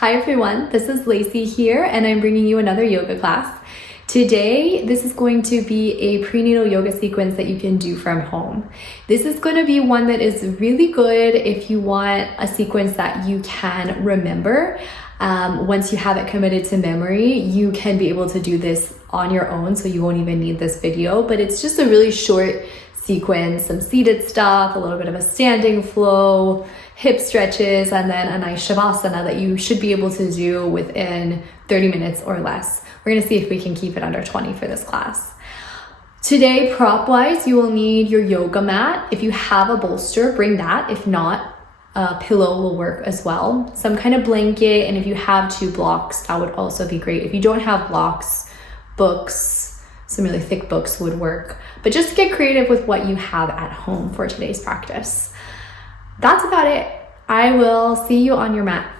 Hi everyone, this is Lacey here and I'm bringing you another yoga class. Today, this is going to be a prenatal yoga sequence that you can do from home. This is going to be one that is really good if you want a sequence that you can remember. Once you have it committed to memory, you can be able to do this on your own, so you won't even need this video, but it's just a really short sequence, some seated stuff, a little bit of a standing flow, hip stretches, and then a nice shavasana that you should be able to do within 30 minutes or less. We're gonna see if we can keep it under 20 for this class. Today, prop-wise, you will need your yoga mat. If you have a bolster, bring that. If not, a pillow will work as well. Some kind of blanket, and if you have 2 blocks, that would also be great. If you don't have blocks, books, some really thick books would work. But just get creative with what you have at home for today's practice. That's about it. I will see you on your mat.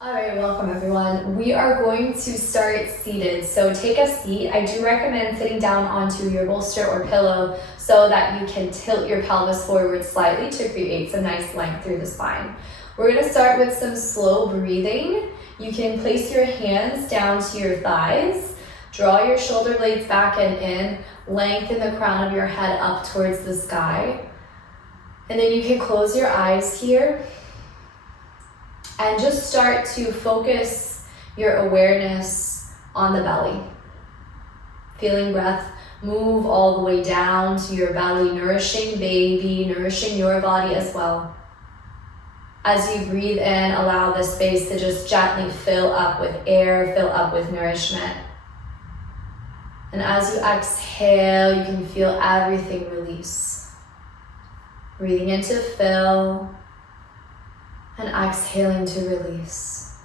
All right, welcome everyone. We are going to start seated. So take a seat. I do recommend sitting down onto your bolster or pillow so that you can tilt your pelvis forward slightly to create some nice length through the spine. We're going to start with some slow breathing. You can place your hands down to your thighs, draw your shoulder blades back and in, lengthen the crown of your head up towards the sky. And then you can close your eyes here and just start to focus your awareness on the belly. Feeling breath move all the way down to your belly, nourishing baby, nourishing your body as well. As you breathe in, allow the space to just gently fill up with air, fill up with nourishment. And as you exhale, you can feel everything release. Breathing in to fill and exhaling to release.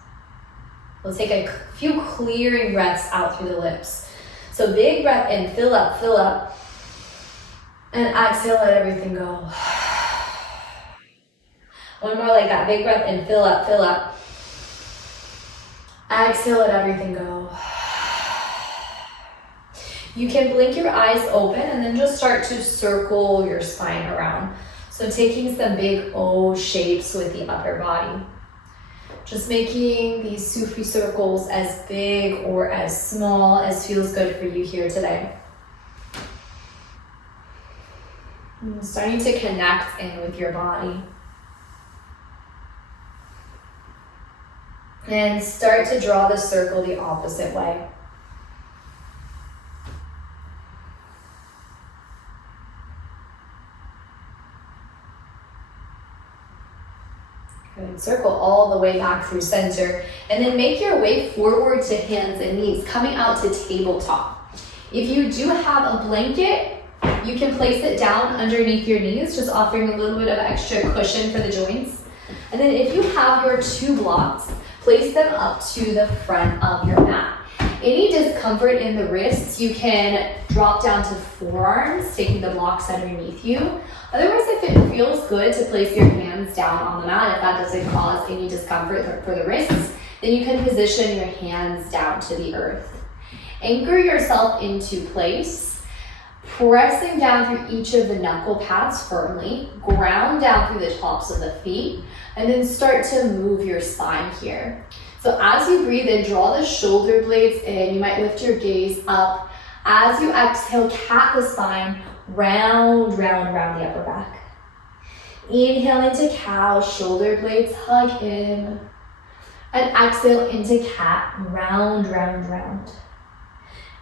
We'll take a few clearing breaths out through the lips. So big breath in, fill up, and exhale, let everything go. One more like that, big breath in, fill up. Exhale, let everything go. You can blink your eyes open and then just start to circle your spine around. So taking some big O shapes with the upper body. Just making these Sufi circles as big or as small as feels good for you here today. And starting to connect in with your body. And start to draw the circle the opposite way. Good. Circle all the way back through center. And then make your way forward to hands and knees, coming out to tabletop. If you do have a blanket, you can place it down underneath your knees, just offering a little bit of extra cushion for the joints. And then if you have your 2 blocks, place them up to the front of your mat. Any discomfort in the wrists, you can drop down to forearms, taking the blocks underneath you. Otherwise, if it feels good to place your hands down on the mat, if that doesn't cause any discomfort for the wrists, then you can position your hands down to the earth. Anchor yourself into place, pressing down through each of the knuckle pads firmly, ground down through the tops of the feet, and then start to move your spine here. So as you breathe in, draw the shoulder blades in. You might lift your gaze up. As you exhale, cat the spine, round the upper back. Inhale into cow, shoulder blades hug in. And exhale into cat, round.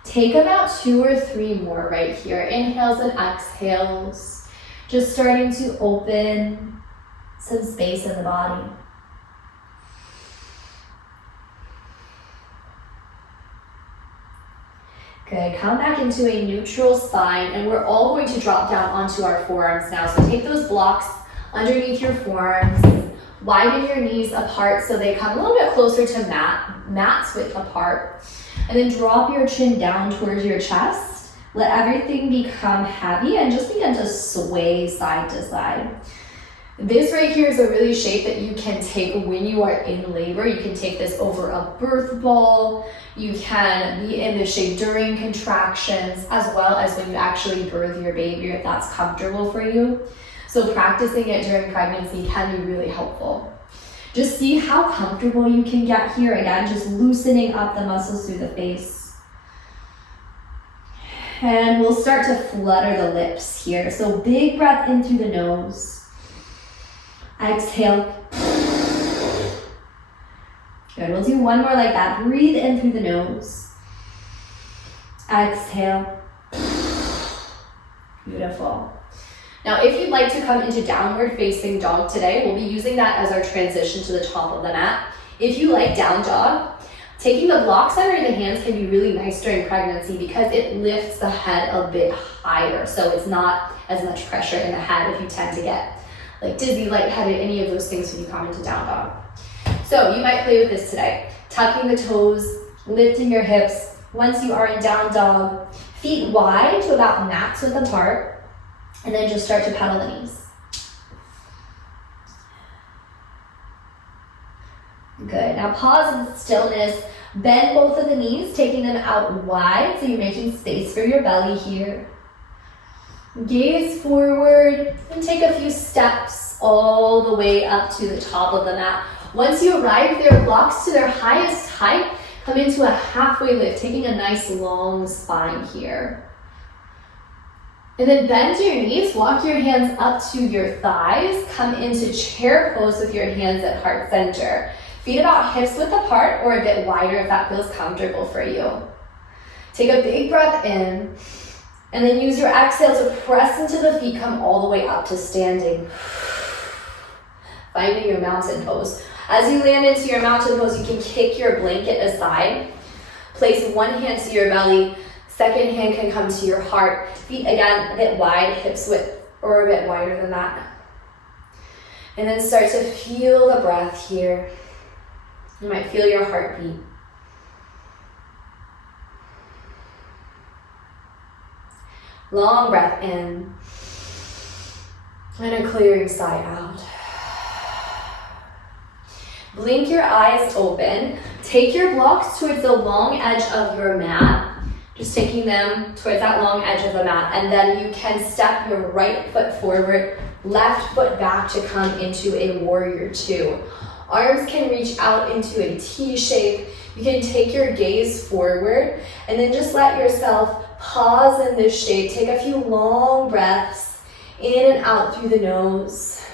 Take about 2 or 3 more right here. Inhales and exhales. Just starting to open some space in the body. Good, come back into a neutral spine, and we're all going to drop down onto our forearms now. So take those blocks underneath your forearms, widen your knees apart so they come a little bit closer to mats width apart, and then drop your chin down towards your chest. Let everything become heavy and just begin to sway side to side. This right here is a really shape that you can take when you are in labor. You can take this over a birth ball. You can be in this shape during contractions, as well as when you actually birth your baby, if that's comfortable for you. So practicing it during pregnancy can be really helpful. Just see how comfortable you can get here. Again, just loosening up the muscles through the face. And we'll start to flutter the lips here. So big breath in through the nose. Exhale. Good, we'll do one more like that. Breathe in through the nose. Exhale. Beautiful. Now, if you'd like to come into downward facing dog today, we'll be using that as our transition to the top of the mat. If you like down dog, taking the blocks under the hands can be really nice during pregnancy because it lifts the head a bit higher. So it's not as much pressure in the head if you tend to get like dizzy, lightheaded, any of those things when you come into down dog. So you might play with this today. Tucking the toes, lifting your hips. Once you are in down dog, feet wide to about max width apart, and then just start to pedal the knees. Good, now pause in stillness. Bend both of the knees, taking them out wide, so you're making space for your belly here. Gaze forward and take a few steps all the way up to the top of the mat. Once you arrive there, blocks to their highest height, come into a halfway lift, taking a nice long spine here. And then bend your knees, walk your hands up to your thighs, come into chair pose with your hands at heart center. Feet about hips width apart or a bit wider if that feels comfortable for you. Take a big breath in. And then use your exhale to press into the feet, come all the way up to standing. Finding your mountain pose. As you land into your mountain pose, you can kick your blanket aside. Place one hand to your belly, second hand can come to your heart. Feet again, a bit wide, hips width, or a bit wider than that. And then start to feel the breath here. You might feel your heartbeat. Long breath in, and a clearing sigh out. Blink your eyes open. Take your blocks towards the long edge of your mat, just taking them towards that long edge of the mat, and then you can step your right foot forward, left foot back to come into a warrior two. Arms can reach out into a T shape. You can take your gaze forward and then just let yourself pause in this shape. Take a few long breaths in and out through the nose.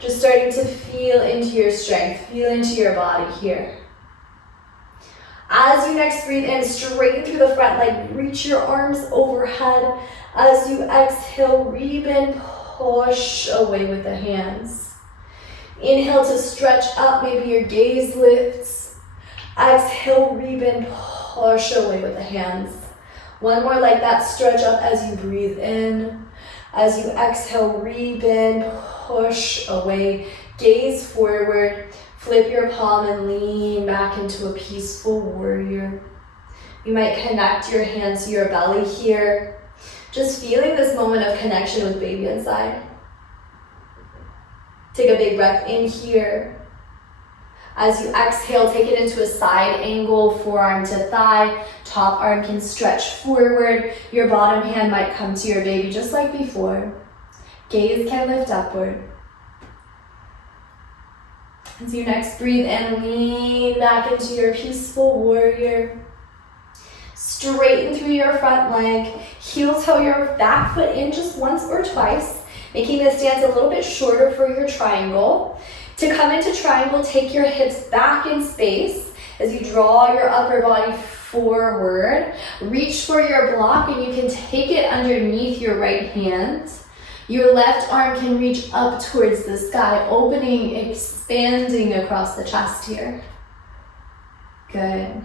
Just starting to feel into your strength, feel into your body here. As you next breathe in, straighten through the front leg, reach your arms overhead. As you exhale, rebend, push away with the hands. Inhale to stretch up, maybe your gaze lifts. Exhale, rebend, push away with the hands. One more like that, stretch up as you breathe in. As you exhale, rebend, push away. Gaze forward, flip your palm and lean back into a peaceful warrior. You might connect your hands to your belly here. Just feeling this moment of connection with baby inside. Take a big breath in here. As you exhale, take it into a side angle, forearm to thigh. Top arm can stretch forward. Your bottom hand might come to your baby just like before. Gaze can lift upward. As you next breathe in, lean back into your peaceful warrior. Straighten through your front leg. Heel toe your back foot in just once or twice, making the stance a little bit shorter for your triangle. To come into triangle, take your hips back in space as you draw your upper body forward. Reach for your block and you can take it underneath your right hand. Your left arm can reach up towards the sky, opening, expanding across the chest here. Good.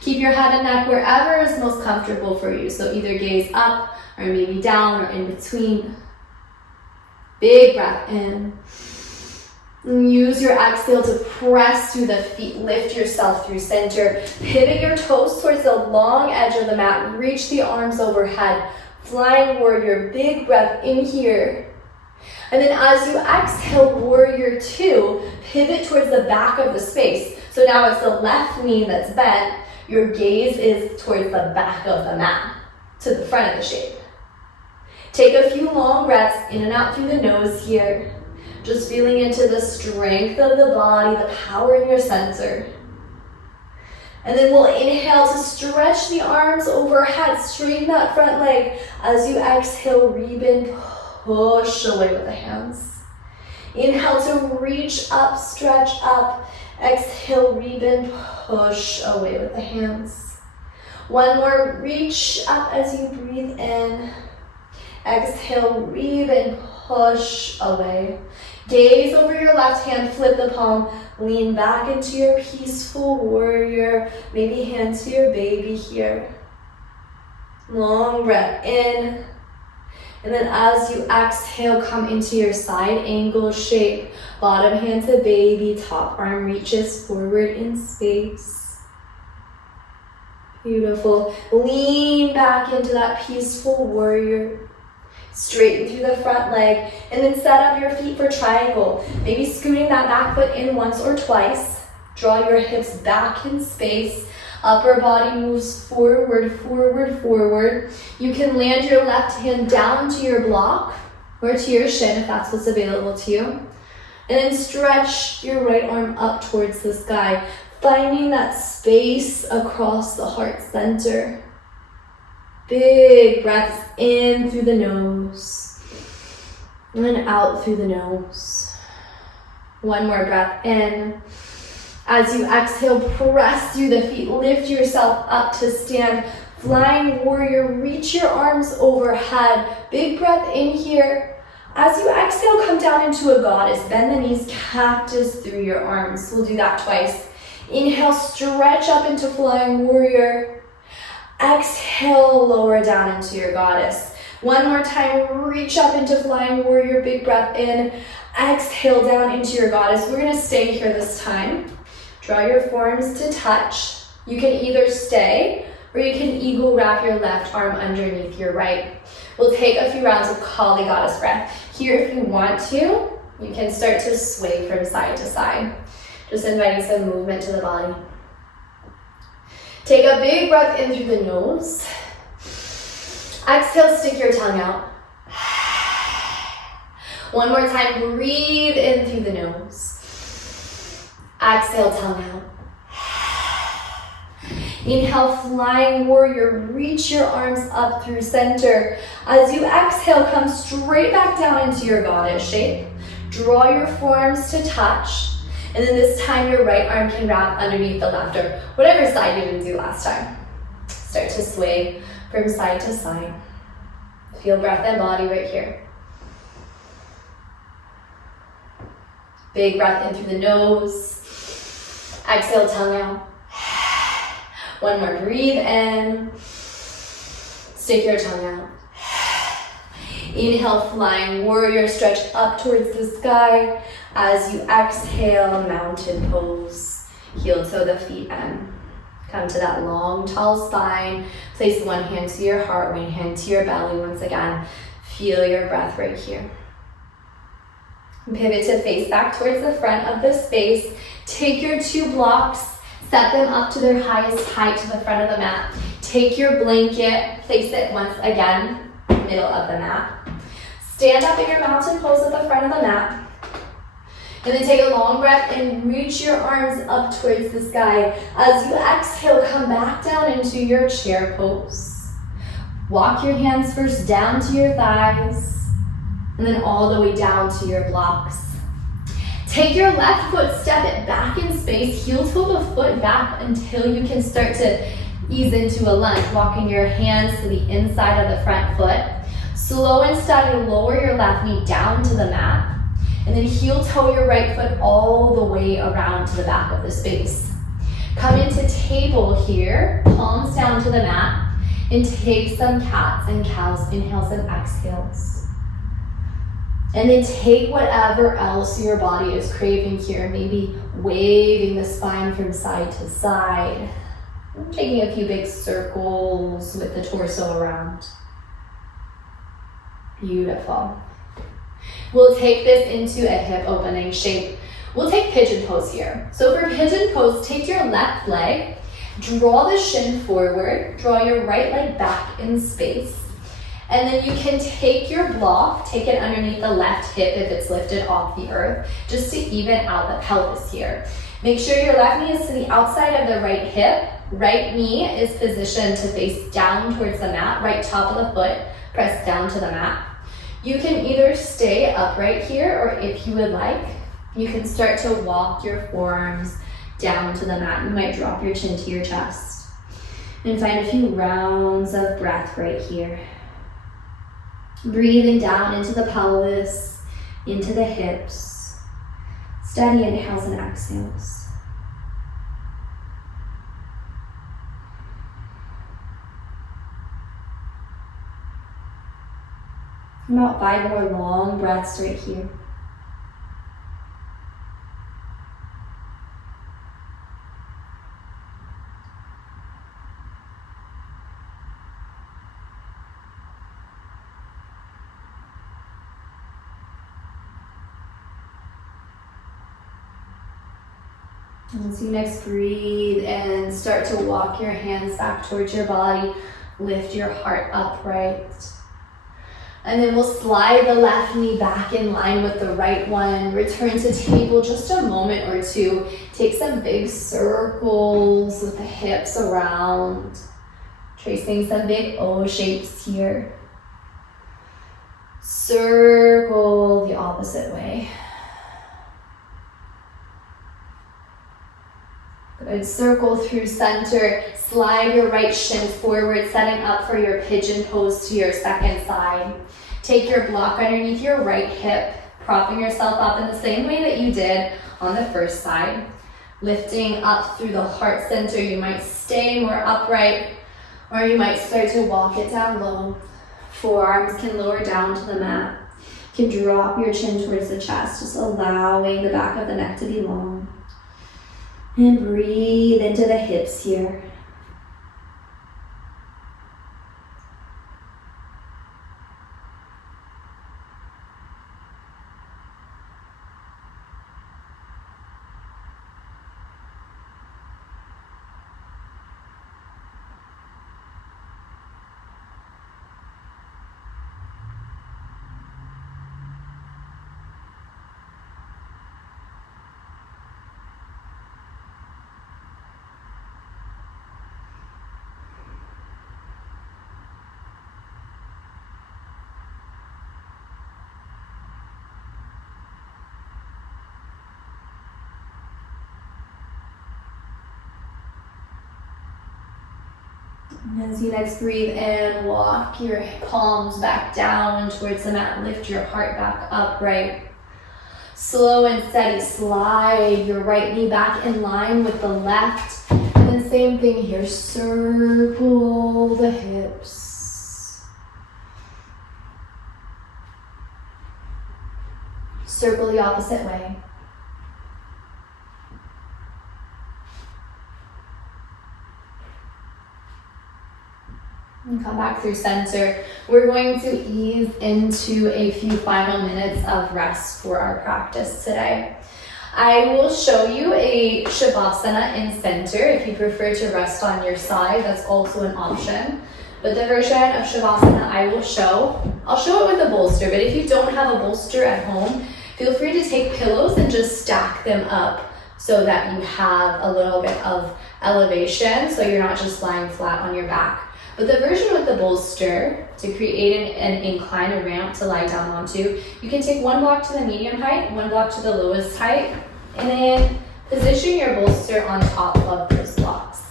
Keep your head and neck wherever is most comfortable for you. So either gaze up or maybe down or in between. Big breath in. Use your exhale to press through the feet. Lift yourself through center. Pivot your toes towards the long edge of the mat. Reach the arms overhead. Flying warrior. Big breath in here. And then as you exhale, warrior two, pivot towards the back of the space. So now it's the left knee that's bent. Your gaze is towards the back of the mat, to the front of the shape. Take a few long breaths in and out through the nose here. Just feeling into the strength of the body, the power in your center. And then we'll inhale to stretch the arms overhead, straighten that front leg. As you exhale, rebend, push away with the hands. Inhale to reach up, stretch up. Exhale, rebend, push away with the hands. One more, reach up as you breathe in. Exhale, rebend, push away. Gaze over your left hand, flip the palm, lean back into your peaceful warrior. Maybe hand to your baby here. Long breath in. And then as you exhale, come into your side angle shape. Bottom hand to baby, top arm reaches forward in space. Beautiful. Lean back into that peaceful warrior. Straighten through the front leg, and then set up your feet for triangle. Maybe scooting that back foot in once or twice. Draw your hips back in space. Upper body moves forward, forward, forward. You can land your left hand down to your block or to your shin if that's what's available to you. And then stretch your right arm up towards the sky, finding that space across the heart center. Big breaths in through the nose and then out through the nose. One more breath in. As you exhale, press through the feet. Lift yourself up to stand. Flying warrior, reach your arms overhead. Big breath in here. As you exhale, come down into a goddess. Bend the knees, cactus through your arms. We'll do that twice. Inhale, stretch up into flying warrior. Exhale, lower down into your goddess. One more time, reach up into flying warrior, big breath in. Exhale down into your goddess. We're gonna stay here this time. Draw your forearms to touch. You can either stay or you can eagle wrap your left arm underneath your right. We'll take a few rounds of Kali Goddess breath. Here, if you want to, you can start to sway from side to side. Just inviting some movement to the body. Take a big breath in through the nose. Exhale, stick your tongue out. One more time, breathe in through the nose. Exhale, tongue out. Inhale, flying warrior, reach your arms up through center. As you exhale, come straight back down into your goddess shape. Draw your forearms to touch. And then this time your right arm can wrap underneath the left or whatever side you didn't do last time. Start to sway from side to side. Feel breath and body right here. Big breath in through the nose. Exhale, tongue out. One more, breathe in. Stick your tongue out. Inhale, flying warrior, stretch up towards the sky. As you exhale, mountain pose. Heel toe the feet in. Come to that long, tall spine. Place one hand to your heart, one hand to your belly. Once again, feel your breath right here. Pivot to face back towards the front of the space. Take your two blocks, set them up to their highest height to the front of the mat. Take your blanket, place it once again, middle of the mat. Stand up in your mountain pose at the front of the mat. And then take a long breath and reach your arms up towards the sky. As you exhale, come back down into your chair pose. Walk your hands first down to your thighs, and then all the way down to your blocks. Take your left foot, step it back in space, heel toe the foot back until you can start to ease into a lunge, walking your hands to the inside of the front foot. Slow and steady, lower your left knee down to the mat, and then heel toe your right foot all the way around to the back of the space. Come into table here, palms down to the mat, and take some cats and cows, inhales and exhales. And then take whatever else your body is craving here, maybe waving the spine from side to side, taking a few big circles with the torso around. Beautiful. We'll take this into a hip opening shape. We'll take pigeon pose here. So for pigeon pose, take your left leg, draw the shin forward, draw your right leg back in space. And then you can take your block, take it underneath the left hip if it's lifted off the earth, just to even out the pelvis here. Make sure your left knee is to the outside of the right hip. Right knee is positioned to face down towards the mat, right top of the foot, press down to the mat. You can either stay upright here, or if you would like, you can start to walk your forearms down to the mat. You might drop your chin to your chest. And find a few rounds of breath right here. Breathing down into the pelvis, into the hips. Steady inhales and exhales. About 5 more long breaths right here. As you next breathe and start to walk your hands back towards your body, lift your heart upright. And then we'll slide the left knee back in line with the right one. Return to table just a moment or two. Take some big circles with the hips around. Tracing some big O shapes here. Circle the opposite way. Good. Circle through center. Slide your right shin forward, setting up for your pigeon pose to your second side. Take your block underneath your right hip, propping yourself up in the same way that you did on the first side. Lifting up through the heart center. You might stay more upright, or you might start to walk it down low. Forearms can lower down to the mat. You can drop your chin towards the chest, just allowing the back of the neck to be long. And breathe into the hips here. And as you next breathe in, walk your palms back down towards the mat. Lift your heart back upright. Slow and steady, slide your right knee back in line with the left. And then same thing here, circle the hips. Circle the opposite way. And come back through center. We're going to ease into a few final minutes of rest for our practice today. I will show you a Shavasana in center. If you prefer to rest on your side, that's also an option. But the version of Shavasana I'll show it with a bolster, but if you don't have a bolster at home, feel free to take pillows and just stack them up so that you have a little bit of elevation, so you're not just lying flat on your back. But the version with the bolster, to create an incline, a ramp to lie down onto, you can take one block to the medium height, one block to the lowest height, and then position your bolster on top of those blocks.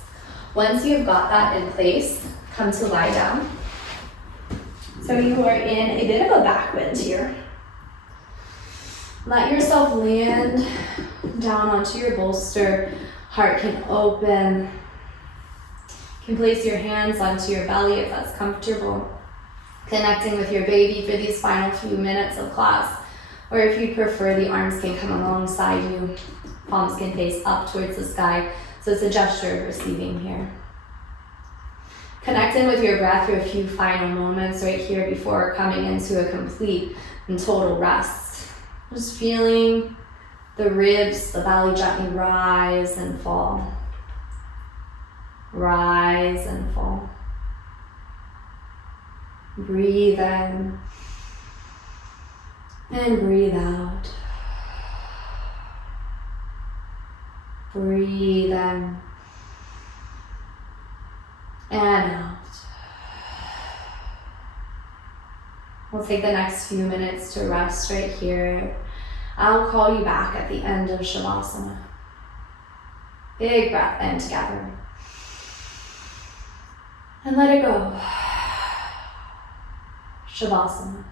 Once you've got that in place, come to lie down. So you are in a bit of a back bend here. Let yourself land down onto your bolster. Heart can open. You can place your hands onto your belly if that's comfortable. Connecting with your baby for these final few minutes of class. Or if you prefer, the arms can come alongside you. Palms can face up towards the sky. So it's a gesture of receiving here. Connect in with your breath for a few final moments right here before coming into a complete and total rest. Just feeling the ribs, the belly gently rise and fall. Rise and fall. Breathe in and breathe out. Breathe in and out. We'll take the next few minutes to rest right here. I'll call you back at the end of Shavasana. Big breath in together. And let it go. Shavasana.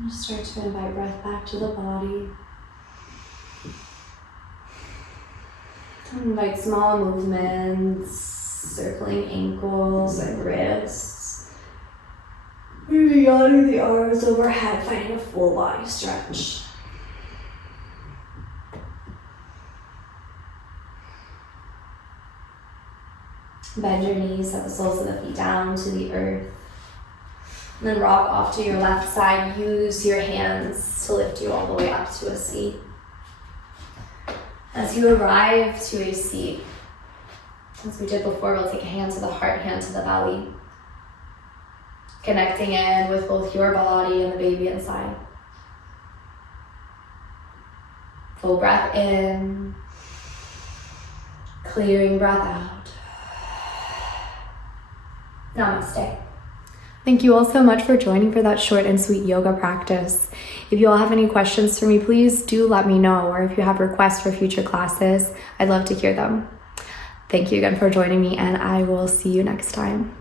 And just start to invite breath back to the body. Invite small movements, circling ankles and wrists. Maybe yawning the arms overhead, finding a full body stretch. Bend your knees, set the soles of the feet down to the earth. And then rock off to your left side. Use your hands to lift you all the way up to a seat. As you arrive to a seat, as we did before, we'll take a hand to the heart, hand to the belly. Connecting in with both your body and the baby inside. Full breath in. Clearing breath out. Namaste. Thank you all so much for joining for that short and sweet yoga practice. If you all have any questions for me, please do let me know, or if you have requests for future classes, I'd love to hear them. Thank you again for joining me, and I will see you next time.